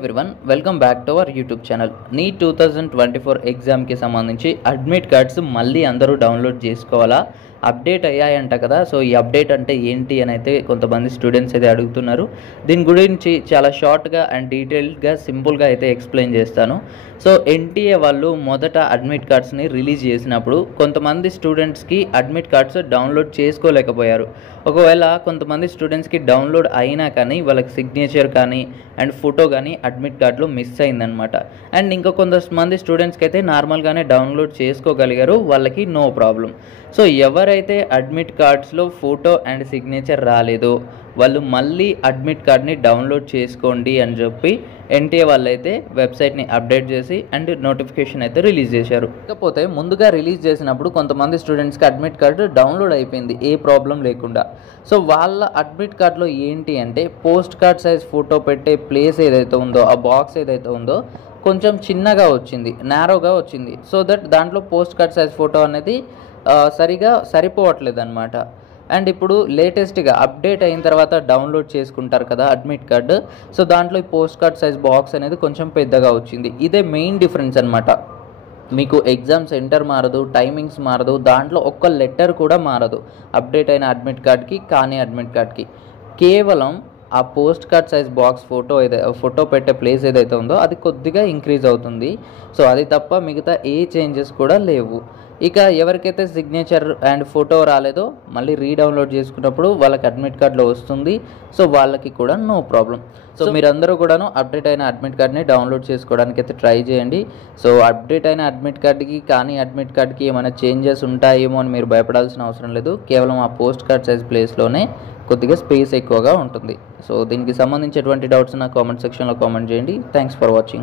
Everyone welcome back to our YouTube channel. NEET 2024 ఎగ్జామ్కి సంబంధించి admit cards మళ్ళీ అందరూ డౌన్లోడ్ చేసుకోవాలా, అప్డేట్ అయ్యాయంట కదా. సో ఈ అప్డేట్ అంటే ఏంటి అని అయితే కొంతమంది స్టూడెంట్స్ అయితే అడుగుతున్నారు. దీని గురించి చాలా షార్ట్గా అండ్ డీటెయిల్డ్గా సింపుల్గా అయితే ఎక్స్ప్లెయిన్ చేస్తాను. సో ఎన్టీఏ వాళ్ళు మొదట అడ్మిట్ కార్డ్స్ని రిలీజ్ చేసినప్పుడు కొంతమంది స్టూడెంట్స్కి అడ్మిట్ కార్డ్స్ డౌన్లోడ్ చేసుకోలేకపోయారు. ఒకవేళ కొంతమంది స్టూడెంట్స్కి డౌన్లోడ్ అయినా కానీ వాళ్ళకి సిగ్నేచర్ కానీ అండ్ ఫోటో కానీ అడ్మిట్ కార్డులో మిస్ అయిందనమాట. అండ్ ఇంకా కొంతమంది స్టూడెంట్స్కి అయితే నార్మల్గానే డౌన్లోడ్ చేసుకోగలిగారు, వాళ్ళకి నో ప్రాబ్లం. సో ఎవరైతే అడ్మిట్ కార్డ్స్లో ఫోటో అండ్ సిగ్నేచర్ రాలేదో వాళ్ళు మళ్ళీ అడ్మిట్ కార్డ్ని డౌన్లోడ్ చేసుకోండి అని చెప్పి ఎన్టీఏ వాళ్ళు అయితే వెబ్సైట్ని అప్డేట్ చేసి అండ్ నోటిఫికేషన్ అయితే రిలీజ్ చేశారు. కాకపోతే ముందుగా రిలీజ్ చేసినప్పుడు కొంతమంది స్టూడెంట్స్కి అడ్మిట్ కార్డు డౌన్లోడ్ అయిపోయింది ఏ ప్రాబ్లం లేకుండా. సో వాళ్ళ అడ్మిట్ కార్డులో ఏంటి అంటే పోస్ట్ కార్డ్ సైజ్ ఫోటో పెట్టే ప్లేస్ ఏదైతే ఉందో, ఆ బాక్స్ ఏదైతే ఉందో కొంచెం చిన్నగా వచ్చింది, నారోగా వచ్చింది. సో దట్ దాంట్లో పోస్ట్ కార్డ్ సైజ్ ఫోటో అనేది సరిగా సరిపోవట్లేదు అనమాట. అండ్ ఇప్పుడు లేటెస్ట్గా అప్డేట్ అయిన తర్వాత డౌన్లోడ్ చేసుకుంటారు కదా అడ్మిట్ కార్డు, సో దాంట్లో ఈ పోస్ట్ కార్డ్ సైజ్ బాక్స్ అనేది కొంచెం పెద్దగా వచ్చింది. ఇదే మెయిన్ డిఫరెన్స్ అనమాట. మీకు ఎగ్జామ్ సెంటర్ మారదు, టైమింగ్స్ మారదు, దాంట్లో ఒక్క లెటర్ కూడా మారదు అప్డేట్ అయిన అడ్మిట్ కార్డ్కి కానీ అడ్మిట్ కార్డ్కి. కేవలం ఆ post card size box photo పెట్టే ప్లేస్ ఏదైతే ఉందో అది కొద్దిగా ఇంక్రీజ్ అవుతుంది. సో అది తప్ప మిగతా ఏ చేంజెస్ కూడా లేవు. ఇక ఎవరికైతే సిగ్నేచర్ అండ్ ఫోటో రాలేదో మళ్ళీ రీడౌన్లోడ్ చేసుకున్నప్పుడు వాళ్ళకి అడ్మిట్ కార్డులో వస్తుంది. సో వాళ్ళకి కూడా నో ప్రాబ్లం. సో మీరందరూ కూడాను అప్డేట్ అయిన అడ్మిట్ కార్డ్ని డౌన్లోడ్ చేసుకోవడానికి అయితే ట్రై చేయండి. సో అప్డేట్ అయిన అడ్మిట్ కార్డ్కి కానీ అడ్మిట్ కార్డ్కి ఏమైనా చేంజెస్ ఉంటాయేమో అని మీరు భయపడాల్సిన అవసరం లేదు. కేవలం ఆ పోస్ట్ కార్డ్ సైజ్ ప్లేస్లోనే కొద్దిగా స్పేస్ ఎక్కువగా ఉంటుంది. సో దీనికి సంబంధించి ఎటువంటి డౌట్స్ నా కామెంట్ సెక్షన్లో కామెంట్ చేయండి. Thanks for watching.